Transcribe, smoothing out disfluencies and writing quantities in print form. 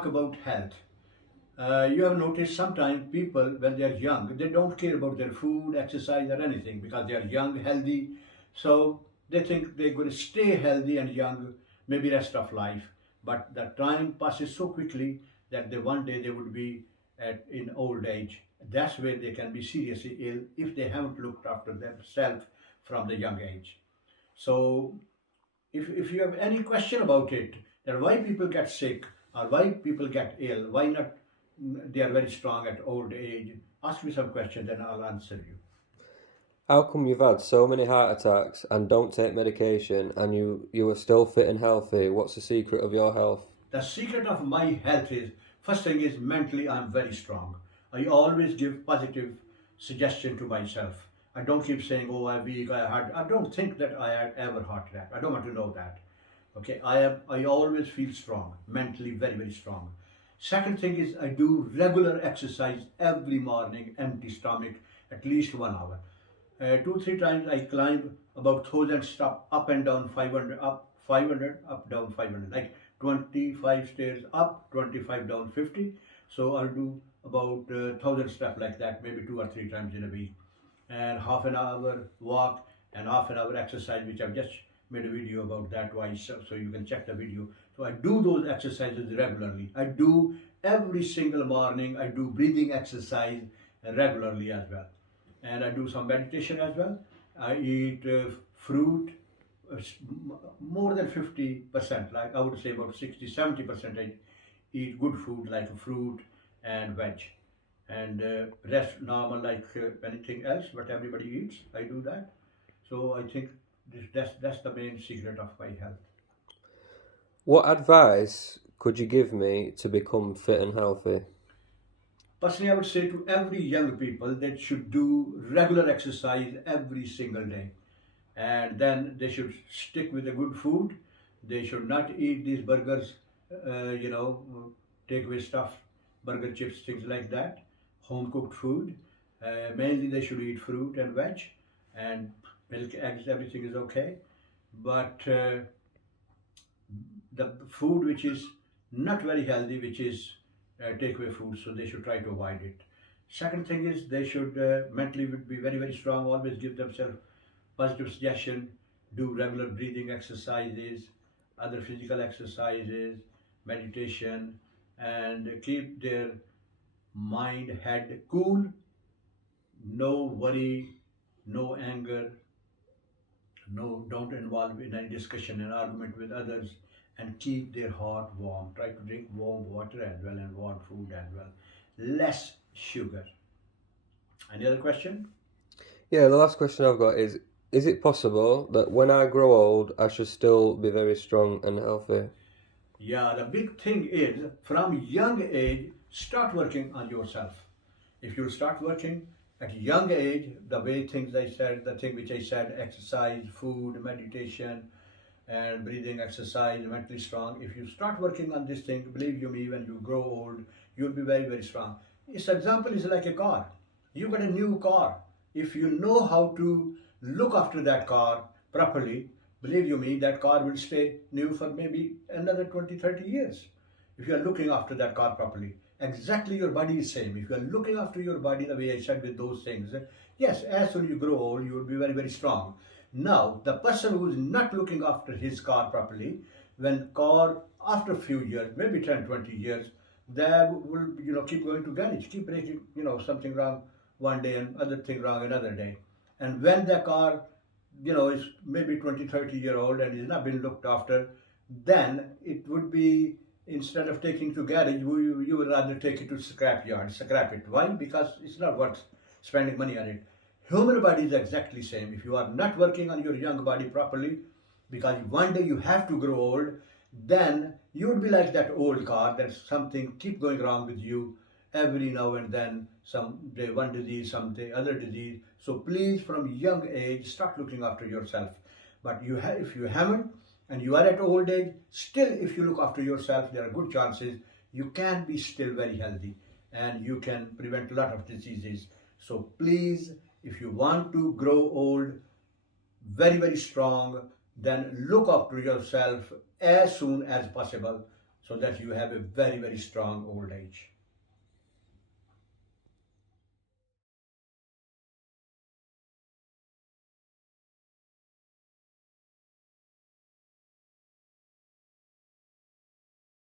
talk about health, you have noticed sometimes people, when they are young, they don't care about their food, exercise, or anything because they are young, healthy. So they think they're going to stay healthy and young, maybe rest of life. But the time passes so quickly that one day they would be in old age. That's where they can be seriously ill if they haven't looked after themselves from the young age. So if you have any question about it, that why people get sick or why people get ill, why not they are very strong at old age, ask me some questions and I'll answer you. How come you've had so many heart attacks and don't take medication and you are still fit and healthy? What's the secret of your health? The secret of my health is, first thing is mentally I'm very strong. I always give positive suggestion to myself. I don't keep saying, oh, I'm weak, I don't think that I had ever heart attack. I don't want to know that. Okay, I always feel strong, mentally very, very strong. Second thing is I do regular exercise every morning, empty stomach, at least 1 hour. 2 3 times I climb about 1,000 steps up and down 500, up 500, up down 500, like 25 stairs up, 25 down 50. So I'll do about 1,000 steps like that, maybe 2 or 3 times in a week, and half an hour walk and half an hour exercise, which I've just made a video about that twice, so you can check the video. So I do those exercises regularly. I do every single morning. I do breathing exercise regularly as well, and I do some meditation as well. I eat fruit, more than 50%, like I would say about 60 70%. I eat good food like fruit and veg, and rest normal like anything else what everybody eats. I do that. So I think that's the main secret of my health. What advice could you give me to become fit and healthy? Personally, I would say to every young people that should do regular exercise every single day, and then they should stick with the good food. They should not eat these burgers, takeaway stuff, burger chips, things like that. Home cooked food. Mainly, they should eat fruit and veg, and milk, eggs. Everything is okay, but the food which is not very healthy, which is takeaway food, so they should try to avoid it. Second thing is they should mentally be very, very strong, always give themselves positive suggestion, do regular breathing exercises, other physical exercises, meditation, and keep their mind, head cool, no worry, no anger, no, don't involve in any discussion and argument with others, and keep their heart warm. Try to drink warm water as well and warm food as well. Less sugar. Any other question? Yeah, the last question I've got is it possible that when I grow old, I should still be very strong and healthy? Yeah, the big thing is from young age, start working on yourself. If you start working at young age, the way things I said, the thing which I said, exercise, food, meditation, and breathing exercise, mentally strong. If you start working on this thing, believe you me, when you grow old, you'll be very, very strong. This example is like a car. You got a new car. If you know how to look after that car properly, believe you me, that car will stay new for maybe another 20, 30 years. If you are looking after that car properly. Exactly, your body is same. If you are looking after your body the way I said with those things, yes, as soon as you grow old, you will be very, very strong. Now, the person who is not looking after his car properly, when car after a few years, maybe 10, 20 years, they will, keep going to garage, keep breaking, something wrong one day and other thing wrong another day. And when the car, is maybe 20, 30-year old and is not being looked after, then it would be, instead of taking to garage, you would rather take it to scrap yard, scrap it. Why? Because it's not worth spending money on it. Human body is exactly same. If you are not working on your young body properly, because one day you have to grow old, then you would be like that old car that something keep going wrong with you every now and then. Some day one disease, some day other disease. So please, from young age, start looking after yourself. But if you haven't, and you are at old age, still if you look after yourself, there are good chances you can be still very healthy and you can prevent a lot of diseases. So please, if you want to grow old very, very strong, then look after yourself as soon as possible. so that you have a very, very strong old age.